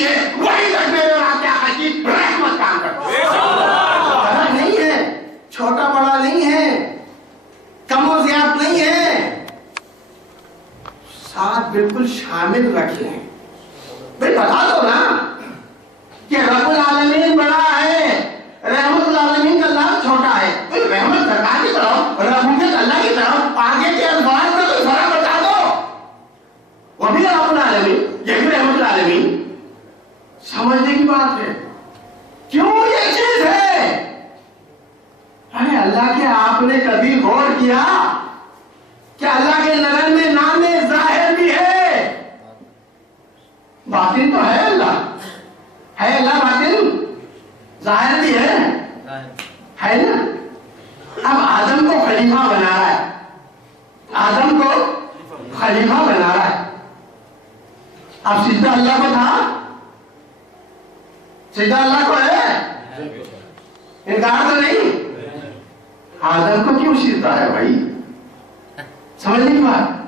کرتی ہے وہی تک میرے رب کی رحمت کام کرتی ہے. بڑا نہیں ہے، چھوٹا بڑا نہیں ہے، کم و زیادہ نہیں ہے، ساتھ بالکل شامل رکھے ہیں. بھئی بتا دو نا کہ رب العالمین بڑا ہے، رحمت العالمین کا لفظ چھوٹا ہے. رحمت سرکار کی طرف، رحمت اللہ کی طرف، آگے کے الفاظ میں کوئی فرق بتا دو. وہ بھی رب العالمین، یہ بھی رحمت العالمین. سمجھنے کی بات ہے. کیوں یہ چیز ہے؟ ارے اللہ کے آپ نے کبھی غور کیا کہ اللہ کے نظر میں نام ظاہر بھی ہے، باطن تو ہے. اللہ ہے، اللہ باطن ظاہر بھی ہے نا. اب آدم کو خلیفہ بنا رہا ہے، آدم کو خلیفہ بنا رہا ہے. اب سجدہ اللہ کو تھا، سجدہ اللہ کو ہے، انکار تو نہیں. آدم کو کیوں سجدہ ہے بھائی؟ سمجھنے کی بات.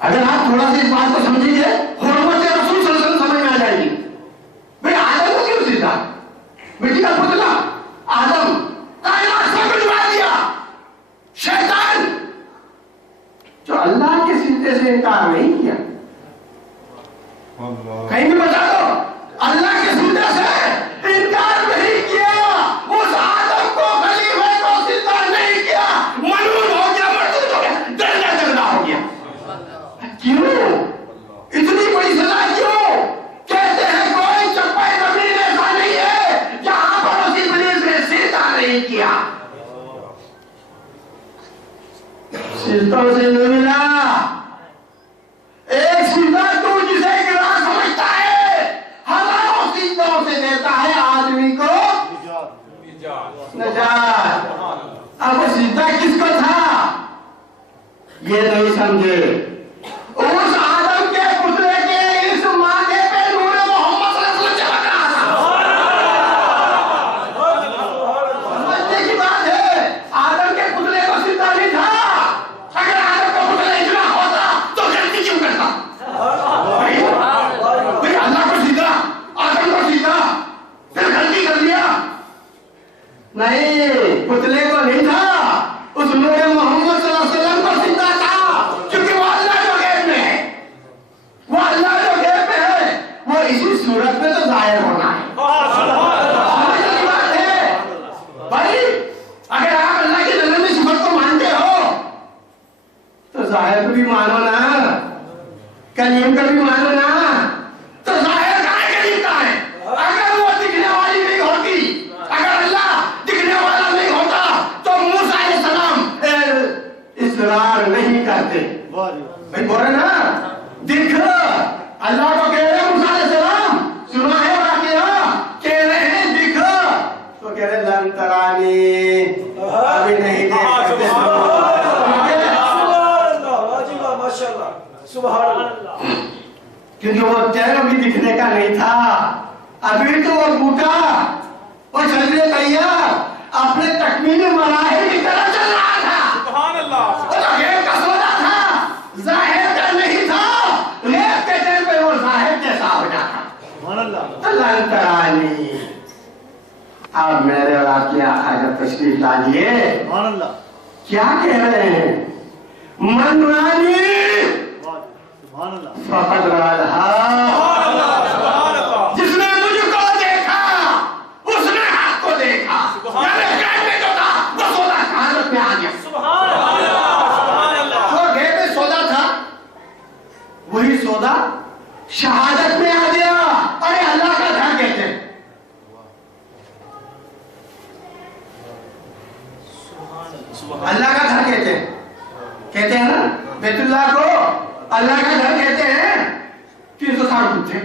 اگر آپ تھوڑا سا اس بات کو سمجھیں گے حرمت رسول صلی اللہ علیہ وسلم سمجھ میں آ جائے گی. بھئی آدم کو کیوں سجدہ؟ مٹی کا پتلا آدم کائنات سب کو جلا دیا. شیطان جو اللہ کے سجدے سے انکار نہیں کیا. کہیں بھی بتا دو اللہ کے سجدے سے انکار نہیں کیا، اس آدم کو خلیفہ کو سجدہ نہیں کیا، ملعون ہو گیا، مردود ہو گیا، درجہ درجہ ہو گیا. کیوں؟ اتنی بڑی سزا کیوں؟ کہتے ہیں کوئی چپے زمین ایسا نہیں ہے جہاں پر اس ابلیس نے سجدہ نہیں کیا. سجدوں سے نہیں ملا. ایک سجدہ تو جسے گراں سمجھتا ہے ہزاروں سجدوں سے دیتا ہے آدمی کو نجات. اب وہ سجدہ کس کو تھا یہ نہیں سمجھے. اس آدم کے پتلے کے اس مادے پہ نور محمد صلی اللہ علیہ وسلم چمک رہا تھا. سمجھنے کی بات ہے. آدم کے پتلے کو سجدہ نہیں تھا. اگر آدم کا پتلا اتنا ہوتا تو غلطی کیوں کرتا؟ بھئی اللہ کو سجدہ، آدم کو سجدہ، پھر غلطی کر دیا. نہیں، پتلے کو نہیں تھا، اس نور محمد صلی اللہ علیہ وسلم کو سجدہ تھا. کیونکہ وہ اللہ جو غیب میں ہے، وہ اللہ جو غیب میں ہے، وہ اسی صورت میں تو ظاہر ہونا ہے. سمجھنے کی بات ہے. بھائی اگر آپ اللہ کی نظر میں صفت کو مانتے ہو تو ظاہر کو بھی مانو نا، کلیم کو بھی مانو نا. تو ظاہر کا ہے کلیم کا ہے. اگر وہ دکھنے والی نہیں ہوتی، اگر اللہ دکھنے والا نہیں ہوتا تو موسیٰ علیہ السلام اصرار نہیں کرتے. بھائی بول رہے نا دکھ. اللہ کو کہہ رہے ہیں موسیٰ علیہ السلام، سنا ہے واقعہ، کہہ رہے ہیں دکھ، تو کہہ رہے لن ترانی، ابھی نہیں دیکھ سکتے. کیونکہ وہ چہرہ بھی دکھنے کا نہیں تھا. ابھی تو وہ بوٹا وہ چلنے تیار اپنے تکمیل مراحل کی طرح چل رہا تھا. سبحان اللہ. وہ تو غیب کا سودا تھا، ظاہر کا نہیں تھا. غیب کے ٹائم پہ وہ ظاہر جیسا ہو جاتا. سبحان اللہ. لن ترانی. اب میرے اور آپ کی حاجت تشریف لاجئے. سبحان اللہ. کیا کہہ رہے ہیں؟ من رانی فقد رہا. جس نے مجھ کو دیکھا اس نے حق کو دیکھا. یعنی غیب میں جو تھا وہ سودا شہادت میں آ گیا. جو غیب میں سودا تھا وہی سودا شہادت میں آ گیا. ارے اللہ کا گھر کہتے ہیں. اللہ کا گھر کہتے ہیں نا. بیت اللہ کو اللہ کا گھر کہتے ہیں. 360 فٹ تھے،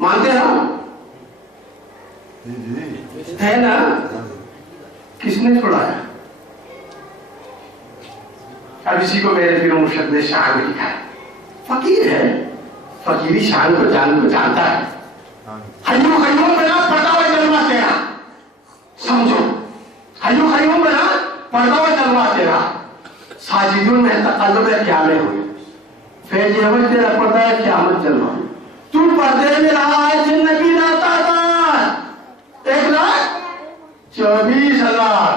مانتے ہو ہے نا. کس نے چھوڑایا؟ اب اسی کو میرے پیر مرشد نے شان میں لکھا ہے. فقیر ہے، فقیری شان کو جانتا ہے. حیو قیوم بنا پڑھتا ہوا جلوہ تیرا. سمجھو حیو قیوم بنا پڑھتا ہوا جلوہ تیرا. ساجدون میں تقلب قیامیں ہوئی. فیض یہ تیرا پڑھتا ہے قیامت جلوہ. تو پردے میں رہا ہے جن نبی تعداد 1,24,000.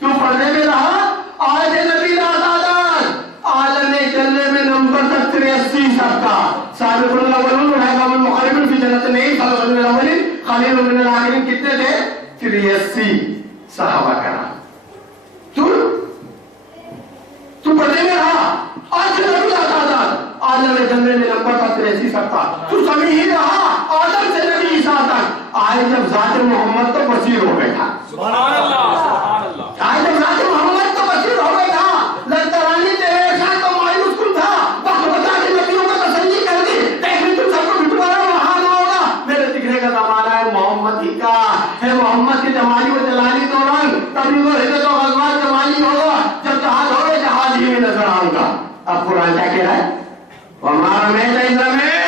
تو پردے میں رہا آج نبی تعداد عالم جلنے میں نمبر تک 83 سب کا. سابق الاولون والحکام المقربون فی جنت النعیم خلق من الاولین خلیل من الاخرین. کتنے تھے؟ 83 صحابہ کرام. تو پردے میں رہا آج نبی تعداد عالم جلنے میں نمبر تک 83 سب کا. تو سمیع ہی رہا آدم سے نبی عیسیٰ تک. آج جب ذات محمد تو بصیر ہو بیٹھا. سبحان اللہ. آج جب ذات محمد تو بصیر ہو بیٹھا. للترانی تیرے احسان تو مایوس کن تھا. وقت بتا کے نبیوں کو تسلی کر دی. لیکن تم سب کو بٹوارا وہاں نہ ہوگا. میرے دکھنے کا زمانہ ہے محمد ہی کا ہے. محمد کی جمالی و جلالی دوران تبلیغ و ہدایت و غزوات جمالی ہوگا. جب جہاز ہوگا جہاز ہی میں نظر آؤں گا. اب قرآن کیا کہہ رہا ہے؟ وَمَا رَمَيْتَ إِذْ رَمَيْتَ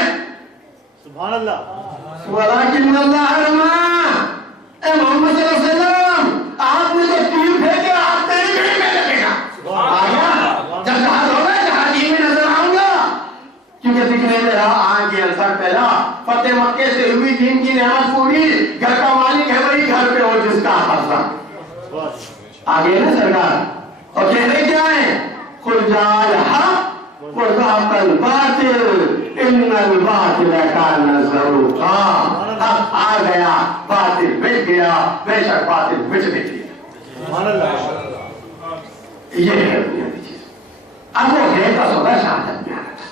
سبحان اللہ. وَلَكِنَّ اللَّهَ رَمَىٰ. اے محمد صلی اللہ علیہ وسلم آپ نے جو تیر پھینکے آپ تیری گھڑی میں لگے گا. آگیا جب جہاز ہوگا جہاز ہی میں نظر آؤں گا. کیونکہ دکھنے میں رہا آنکھ کی انصر پہلا. فتح مکے سے ہوئی دین کی نعمت پوری. گھر کا مالک ہے وہی گھر پہ ہو جس کا حفظہ. آگے نا سرکار اور کہہ رہے کیا ہے؟ قُلْ جَاءَ الْحَقُّ وَزَهَقَ الْبَاطِلُ إِنَّ الْبَاطِلَ كَانَ زَهُوقًا. حق آ گیا باطل مٹ گیا. بے شک باطل مٹ گئی. سبحان اللہ. یہ ہے بنیادی چیز. اب وہ ہے کا سودا شہادت میں آنا تھا.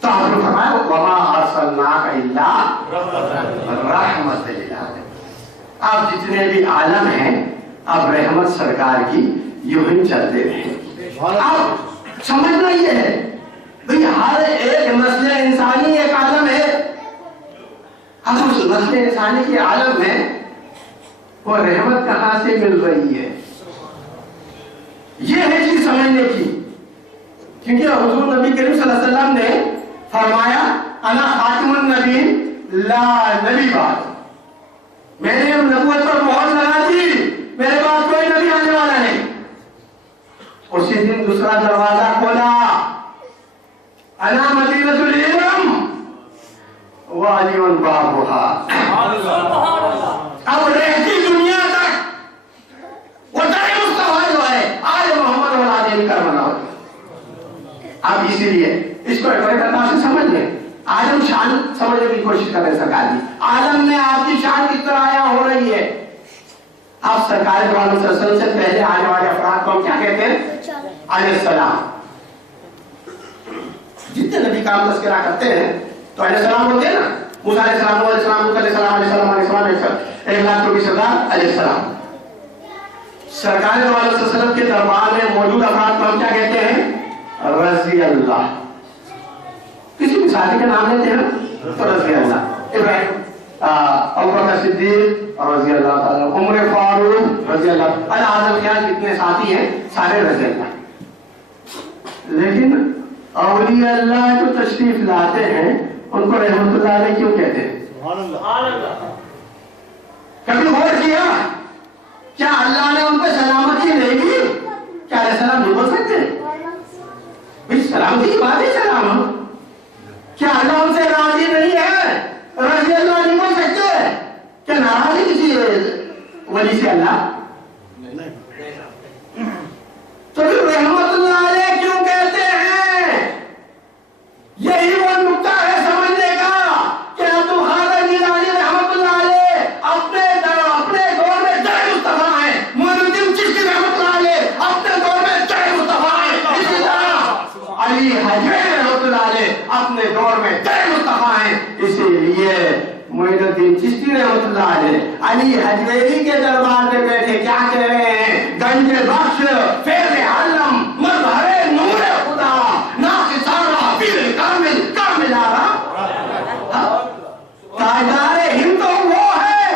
تو آپ نے فرمایا وَمَا أَرْسَلْنَاكَ إِلَّا رَحْمَةً لِلْعَالَمِينَ. اب جتنے بھی عالم ہیں اب رحمت سرکار کی یوں ہی چلتے رہیں. اب سمجھنا یہ ہے بھئی ہر ایک نسل انسانی ایک عالم ہے. اب اس نسل انسانی کے عالم میں وہ رحمت کہاں سے مل رہی ہے؟ یہ ہے چیز سمجھنے کی. کیونکہ حضور نبی کریم صلی اللہ علیہ وسلم نے فرمایا انا خاتم النبی لا نبی بعد. میں نے نبوت پر مہر لگا دی. میرے بعد کوئی نبی آنے والا نہیں. اسی دن دوسرا دروازہ کھولا انا مدینۃ العلم وعلی بابها. اب رہتی دنیا تک وہ در مصطفیٰ جو ہے آل محمد والعالین کا بنا ہو. اب اسی لیے اس کو ایک بار سے سمجھ لیں. عالم شان سمجھنے کی کوشش کریں سرکار جی. عالم میں آپ کی شان کس طرح آیا ہو رہی ہے. آپ سرکار صلی اللہ علیہ وسلم سے پہلے آنے والے افراد کو کیا کہتے ہیں؟ علیہ السلام. جتنے نبی کا ہم تذکرہ کرتے ہیں تو علیہ السلام بولتے ہیں نا. موسیٰ علیہ السلام علیہ السلام علیہ السلام علیہ السلام علیہ السلام 1,24,000 علیہ السلام. سرکار صلی اللہ علیہ وسلم کے دربار میں موجود افراد کو ہم کیا کہتے ہیں؟ رضی اللہ. کسی مثالی کا نام لیتے ہیں تو رضی اللہ. ابراہیم ابوبکر صدیق رضی اللہ تعالیٰ. عمر فاروق رضی اللہ. اعظم یہاں جتنے ساتھی ہیں سارے رضی اللہ. لیکن اولیاء اللہ جو تشریف لاتے ہیں ان کو رحمت اللہ علیہ کیوں کہتے ہیں؟ سبحان اللہ. کبھی غور کیا کیا اللہ نے ان پہ سلامتی نہیں دی؟ کیا علیہ السلام نہیں بول سکتے؟ بھئی سلامتی کی بات ہے سلام. کیا اللہ ان سے راضی نہیں ہے؟ رضی اللہ نہیں بول سکتے؟ کیا ناراض ہے کسی ولی سے اللہ؟ تو پھر رحمت اللہ علیہ کیوں کہتے ہیں؟ یہی وہ نکتہ ہے سمجھنے کا کہ عبد القادر جیلانی رحمت اللہ علیہ اپنے دور میں در مصطفیٰ ہیں. معین الدین چشتی رحمت اللہ علیہ اپنے دور میں در مصطفیٰ ہیں. اسی طرح علی حجویری رحمت اللہ علیہ اپنے دور میں در مصطفیٰ ہیں. اسی لیے معین الدین چشتی رحمت اللہ علیہ علی حجویری کے دربار میں بیٹھے کیا کہہ رہے ہیں؟ گنج بخش فیض علم مظہر نور خدا ناقصارہ پیر کامل کامل آرہ. تاجدار ہند تو وہ ہے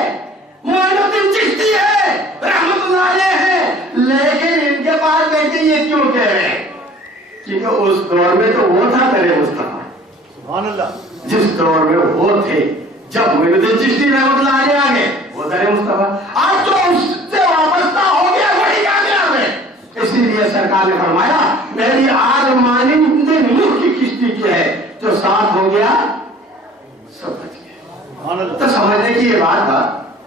معین الدین چشتی ہے رحمت اللہ علیہ ہے. لیکن ان کے پاس بیٹھے یہ کیوں کہہ رہے ہیں؟ کیونکہ اس دور میں تو وہ تھا در مصطفیٰ. سبحان اللہ. جس دور میں وہ تھے جب معین الدین چشتی رحمت اللہ علیہ آگے وہ در مصطفیٰ. آج تو اس سے وابستہ ہو گیا وہی کامیاب ہے. اسی لیے سرکار نے فرمایا میری آگ مانند نوح کی کشتی کی ہے جو ساتھ ہو گیا سب